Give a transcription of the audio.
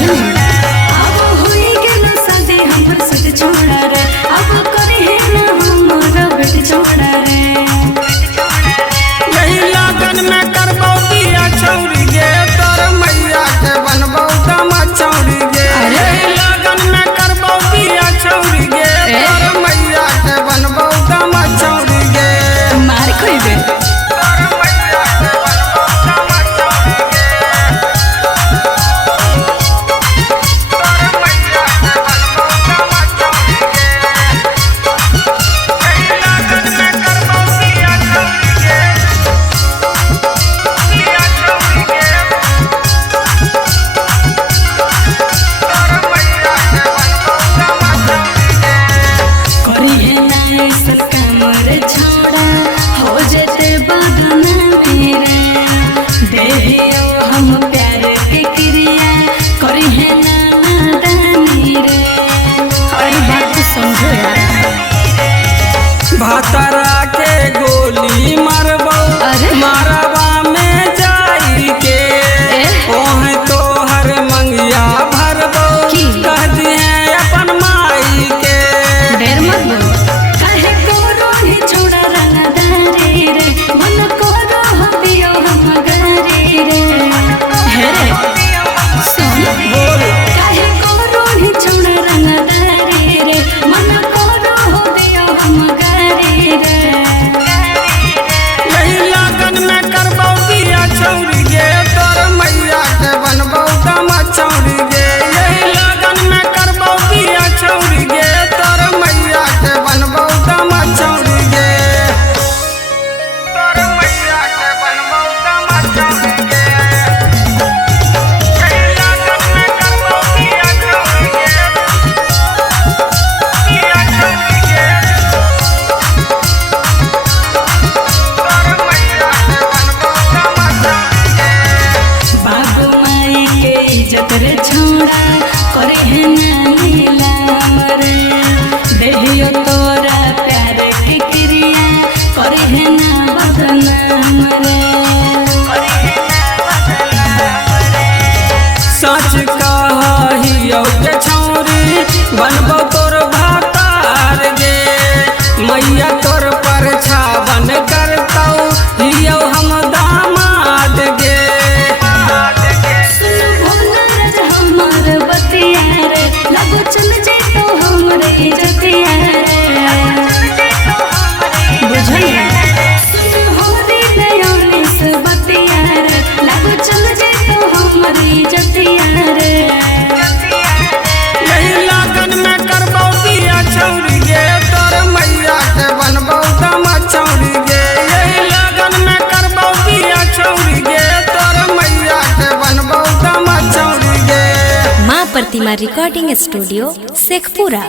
बुझल अब होई गेलो शादी हमर सुध छोड़ा रे अब करे है ना हमर बेट छोड़ा रे यही लगन में करबो बिया छौरी गे तोर मैया के बनबो दामा छौरी गे यही लगन में करबो बिया छौरी गे तोर मैया के बनबो दामा छौरी गे मार खोइबे भातरा के गोली मारबो मारवा में जाई के ओहे तो हर मंगिया भरबो कह दिए अपन माई के देर मत बोल काहे को रोही छोड़ा रंगदारी रे मन को रोह दियो हम गरी रे हे सुन बोल काहे को रोही छोड़ा रंगदारी रे मन को रोह दियो हम गरी रे यही लगन में करबो बिया छौरी गे तोर मैया के बनबो दामा छौरी गे यही लगन में करबो बिया छौरी गे तोर मैया के बनबो दामा छौरी गे तोर मैया के बनबो दामा छौरी गे यही लगन में करबो बिया छौरी गे बिया छौरी गे बाबू माई के इज्जत रे छोड़ा करे है ना नीलाम रे देहियो तोरा प्यार के क्रिया करे है ना बदनाम रे सच कहियो के छौरी बनबो तोर भातार गे मैया तोर पर छावन करतौ हियो हम दामाद गे सुन भोला रज हमर बतिया रे लगो चल जैतो हमरे इज्जतिया रे बुझल सुन होरी दयानी से बतिया रे लगो चल जैतो हमरे इज्जतिया रे यही लगन में करबो बिया छौरी गे तोर मैया के बनबो दामा छौरी गे यही लगन में करबो बिया छौरी गे तोर मैया के बनबो दामा छौरी गे माँ प्रतिमा रिकॉर्डिंग स्टूडियो शेखपुरा।